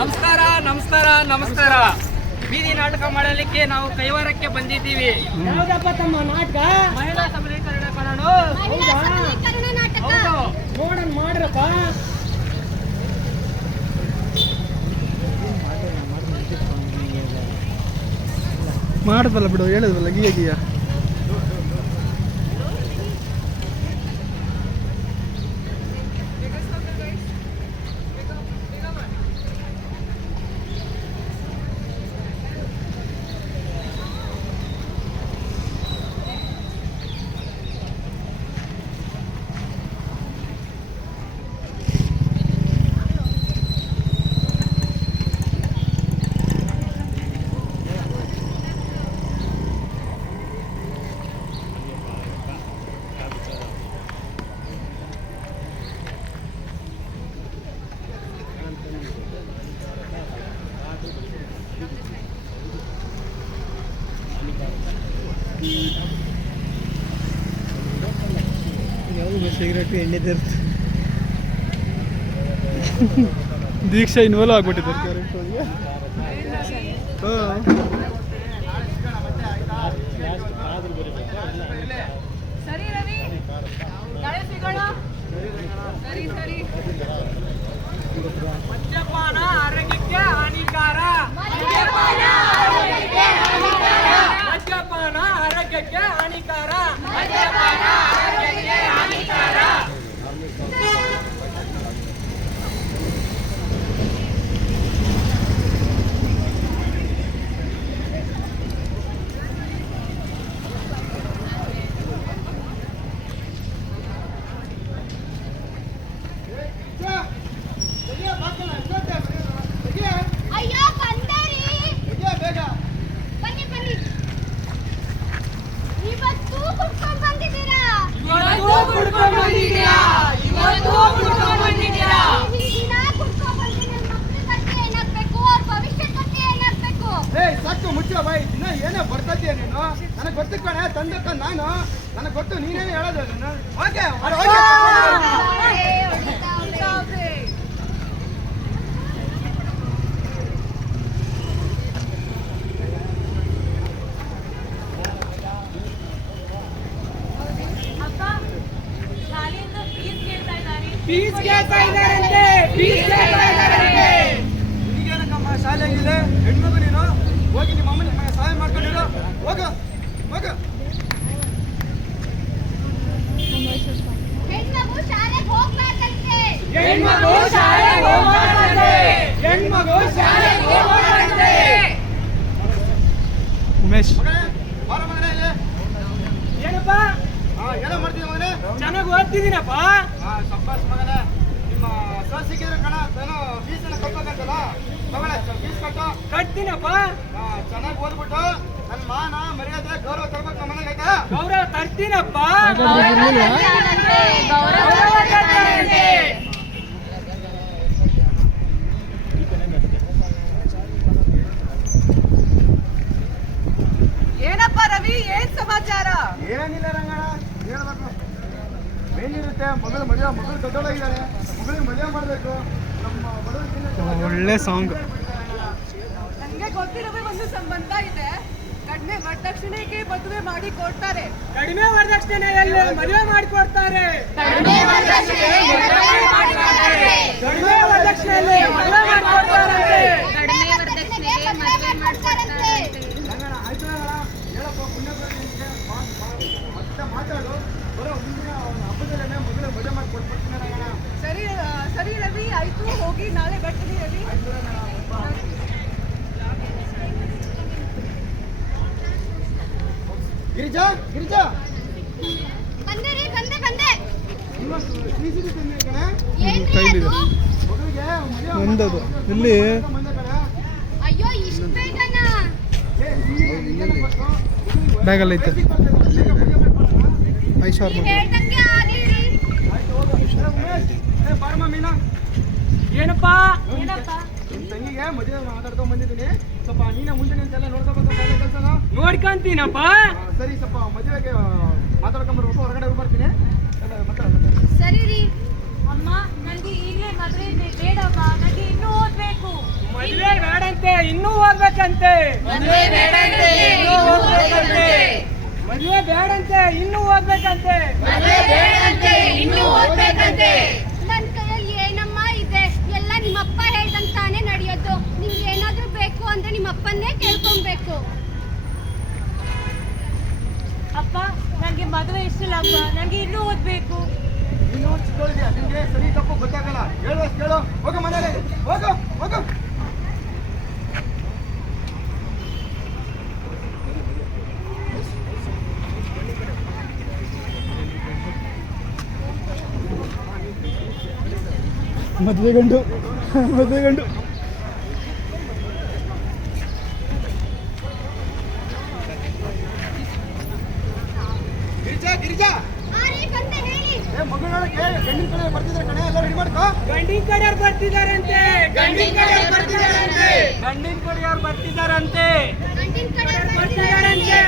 ನಮಸ್ಕಾರ ನಮಸ್ಕಾರ ನಮಸ್ಕಾರ. ಬೀದಿ ನಾಟಕ ಮಾಡಲಿಕ್ಕೆ ನಾವು ಕೈವಾರಕ್ಕೆ ಬಂದಿದ್ದೀವಿ. ಯಾವ್ದಪ್ಪ ತಮ್ಮ ನಾಟಕ? ಮಹಿಳಾ ಸಬಲೀಕರಣ ಕನ್ನಡ. ನೋಡೋಣ ಮಾಡ್ರಪ್ಪ. ಮಾಡಿದ್ವಲ್ಲ ಬಿಡು, ಹೇಳಿದ್ವಲ್ಲ ಗೀಯ ಗೀಯ. ಯಾವುದು ಸಿಗರೇಟ್ ಎಣ್ಣೆ ತರ್ತು. ದೀಕ್ಷಾ ಇನ್ವಾಲ್ವ್ ಆಗ್ಬಿಟ್ಟಿದ್ದಾರೆ ಕರೆಕ್ಟ್. ಸರಿ ರವಿ, ನಾಳೆ ಸಿಗೋಣ. ಸರಿ ಸರಿ. ಮದ್ಯಪಾನ ಆರೋಗ್ಯಕ್ಕೆ ಹಾನಿಕಾರ. ಮದ್ಯಪಾನ ಆರೋಗ್ಯಕ್ಕೆ ಹಾನಿಕಾರ. ಮದ್ಯಪಾನ ಆರೋಗ್ಯಕ್ಕೆ ಹಾನಿಕಾರ. ಮದ್ಯಪಾನ ಆರೋಗ್ಯಕ್ಕೆ ಹಾನಿಕಾರ. ಅಯ್ಯೋ ಬಂದರಿ, ಬನ್ನಿ ಬನ್ನಿ. ಇವತ್ತು ಕುಡ್ಕೊಂಡು ಬಂದಿದ್ದೀರಾ? ಇವತ್ತು ಕುಡ್ಕೊಂಡು ಬಂದಿದ್ದೀರಾ? ಇವತ್ತು ಕುಡ್ಕೊಂಡು ಬಂದಿದ್ದೀರಾ? ಈ ದಿನ ಕುಡ್ಕೊಂಡು ಬಂದಿದ್ದೀರಾ? ಮಕ್ಕಳ ಬಗ್ಗೆ ಏನಾಗ್ಬೇಕು, ಅವ್ರ ಭವಿಷ್ಯದ ಬಗ್ಗೆ ಏನಾಗ್ಬೇಕು? ಸಾಕು ಮುಚ್ಚ ಬಾಯಿ. ದಿನ ಏನೇ ಬರ್ತಿದ್ಯಾ ನೀನು? ನನಗೆ ಗೊತ್ತು ಕಣೆ, ತಂದಕ್ಕ ನಾನು. ನನಗೆ ಗೊತ್ತು, ನೀನೇನು ಹೇಳೋದು ನೀನು. ಓಕೆ ಅಪ್ಪ, ಶಾಲೆಯಿಂದ ಫೀಸ್ ಕೇಳ್ತಾ ಇದ್ದಾರೆ. ಫೀಸ್ ಕೇಳ್ತಾ ಇದ್ದಾರಂತೆ. ಫೀಸ್ ಕೇಳ್ತಾ ಇದ್ದಾರಂತೆ. ಈಗೇನಕ್ಕಮ್ಮ ಶಾಲೆ ಆಗಿದೆ? ಹೆಣ್ಮಗು ನೀನು ಹೋಗಿ ನಿಮ್ಮ ಅಮ್ಮನ ಮನೆ ಸಹಾಯ ಮಾಡ್ಕೊಂಡಿರೋ. ಹೋಗು ಹೋಗು. ಹೆಣ್ಮಗು ಶಾಲೆಗೆ ಹೋಗ್ಬಾರ್ದಂತೆ. ಹೆಣ್ಮಗು ಶಾಲೆಗೆ ಹೋಗಬಾರದಂತೆ. ಹೆಣ್ಮಗು ಶಾಲೆಗೆ ಹೋಗಬಾರದಂತೆ. ಉಮೇಶ್ ಬಾರ ಮಗನೇ ಇಲ್ಲಿ. ಏನಪ್ಪ ಏನೋ ಮಾಡ್ತೀವಿ ಮಗನೇ? ಚೆನ್ನಾಗಿ ಓದ್ತಿದ್ದೀನಪ್ಪ. ಸಬ್ಬಾಸ್ ಮಗನೇ. ನಿಮ್ಮ ಸರ್ ಸಿಕ್ಕಿದ್ರೆ ಕಣ, ಏನೋ ಫೀಸನ್ನು ಕಟ್ಬೇಕಂತಲ್ಲ, ತಗೊಳ್ಳೆ ಫೀಸ್ ಕಟ್ಟು. ಕಟ್ತೀನಪ್ಪ. ಚೆನ್ನಾಗಿ ಓದ್ಬಿಟ್ಟು ನನ್ನ ಮಾನ ಮರ್ಯಾದೆ ಗೌರವ ತರ್ಬೇಕು ನಮ್ಮ ಮನೆಗೆ, ಆಯ್ತಾ? ಗೌರವ ತರ್ತೀನಪ್ಪ. ಗೌರವ ತರ್ತಾನಂತೆ. ಏನಪ್ಪ ರವಿ, ಏನ್ ಸಮಾಚಾರ? ಏನಿಲ್ಲ ರಂಗಣ್ಣ, ಹೇಳ್ಬೇಕು. ಏನಿರುತ್ತೆ, ಮಗಳು ಮದುವೆ, ಮಗಳು ದೊಡ್ಡವಳಾಗಿದ್ದಾಳೆ, ಮಗಳಿಗೆ ಮದುವೆ ಮಾಡಬೇಕು. ನಮ್ಮ ಬಡವರಿಗೆ ಒಳ್ಳೆ ಸಾಂಗ್. ನಂಗೆ ಗೊತ್ತಿರುವ ಒಂದು ಸಂಬಂಧ ಇದೆ. ಕಡಿಮೆ ವರದಕ್ಷಿಣೆಗೆ ಮದುವೆ ಮಾಡಿ ಕೊಡ್ತಾರೆ. ಕಡಿಮೆ ವರದಕ್ಷಿಣೆಯಲ್ಲಿ ಮದುವೆ ಮಾಡಿಕೊಡ್ತಾರೆ. ಕಡಿಮೆ ವರದಕ್ಷಿಣೆಯಲ್ಲಿ ಮದುವೆ ಮಾಡಿಕೊಡ್ತಾರೆ. ಕಡಿಮೆ ವರದಕ್ಷಿಣೆಯಲ್ಲಿ ಮದುವೆ ಮಾಡಿಕೊಡ್ತಾರಂತೆ. ರಂಗಣ್ಣ ಆಯ್ತು ರಂಗಣ್ಣ, ಹೇಳಪ್ಪ ಪುಣ್ಯಕ್ಕೆ ನಿಮಗೆ ಮತ್ತೆ ಮಾತಾಡು. ಬರೋ ಮುಂದಿನ ಹಬ್ಬದಲ್ಲೇ ಮಗಳ ಮದುವೆ ಮಾಡಿ ಕೊಟ್ಬಿಡ್ತೀನಿ ರಂಗಣ್ಣ. ಸರಿ ಸರಿ ರವಿ, ಆಯ್ತು, ಹೋಗಿ ನಾಳೆ ಬರ್ತೀನಿ ರವಿ. ಆಯ್ತು ರಂಗಣ್ಣ. ಗಿರಿಜಾ ಗಿರಿಜಾ ಬಂದೆ ರೀ, ಬಂದೆ ಬಂದೆ. ಮಗುವಿಗೆ ಒಂದದು ಇಲ್ಲಿ ಬಂದೆ ಕಣೆ. ಅಯ್ಯೋ, ಇಷ್ಟು ಬೇಗನಾ? ಬ್ಯಾಗಲ್ಲಿ ಐತೆ ಐಶ್ವರ್ ನೀವ್ ಹೇಳ್ದಂಗೆ ಆಗ್ಲಿ ರೀ. ಬಾರಮ್ಮ ಮೀನಾ. ಏನಪ್ಪ? ಏನಪ್ಪ? ನಿಮ್ಮ ತಂಗಿಗೆ ಮದುವೆ ಮಾತಾಡ್ಕೊಂಡ್ ಬಂದಿದ್ದೀನಿ. ಸ್ವಲ್ಪ ನೀನೇ ಮುಂದೆ ನಿಂತೆಲ್ಲ ನೋಡ್ಕೋಬೇಕು ಕೆಲಸನ. ನೋಡ್ಕೊಂತೀನಪ್ಪ. ಸರಿ, ಸ್ವಲ್ಪ ಮದುವೆಗೆ ಮಾತಾಡ್ಕೊಂಡ್ಬರ್ಬೇಕು, ಹೊರಗಡೆ ಹೋಗಿ ಬರ್ತೀನಿ. ಸರಿ ರೀ. ಅಮ್ಮ, ನನಗೆ ಈಗಲೇ ಮದುವೆ ಬೇಡಪ್ಪ, ನನಗೆ ಇನ್ನೂ ಓದ್ಬೇಕು. ಅಮ್ಮ, ಓದ್ಬೇಕಂತೆ ಮದುವೆ ಬೇಡಂತೆ ಇನ್ನೂ ಓದ್ಬೇಕಂತೆ ನನ್ ಕೈಯಲ್ಲಿ ಏನಮ್ಮ ಇದೆ ಎಲ್ಲ ನಿಮ್ಮಪ್ಪ ಹೇಳ್ದಂತಾನೆ ನಡೆಯೋದು. ನಿಮ್ಗೆ ಏನಾದ್ರೂ ಬೇಕು ಅಂದ್ರೆ ನಿಮ್ಮಪ್ಪನ್ನೇ ಕೇಳ್ಕೊಬೇಕು. ಅಪ್ಪ ನಂಗೆ ಮದುವೆ ಇಷ್ಟಿಲ್ಲ ಅಪ್ಪ, ನಂಗೆ ಇನ್ನೂ ಓದ್ಬೇಕು. ನೀನು ಚಿಕ್ಕವಳಿದ್ಯಾ, ನಿನ್ಗೆ ಸರಿ ತಪ್ಪು ಗೊತ್ತಾಗಲ್ಲ. ಹೇಳುವಷ್ಟು ಕೇಳು, ಹೋಗು ಮನೇಲಿ, ಹೋಗು ಹೋಗು. ಮದುವೆ ಗಂಡು ಗಿರಿಜಾ ಆರಿ ಬಂದೆ ಹೇಳಿ. ಏ ಮಗಳೊಳಗೆ ಗಂಡಿನ ಕಡೆ ಬರ್ತಿದ್ದಾರೆ ಕಣೆ, ಎಲ್ಲ ರೆಡಿ ಮಾಡ್ಕೋ. ಗಂಡಿನ ಕಡೆಯವ್ರು ಬರ್ತಿದಾರಂತೆ ಗಂಡಿನ ಕಡೆಯವ್ರು ಬರ್ತಿದಾರಂತೆ. ಗಂಡಿನ ಕಡೆಯವ್ರು ಬರ್ತಿದಾರಂತೆ ಗಂಡಿನ ಕಡೆ ಬರ್ತಿದಾರಂತೆ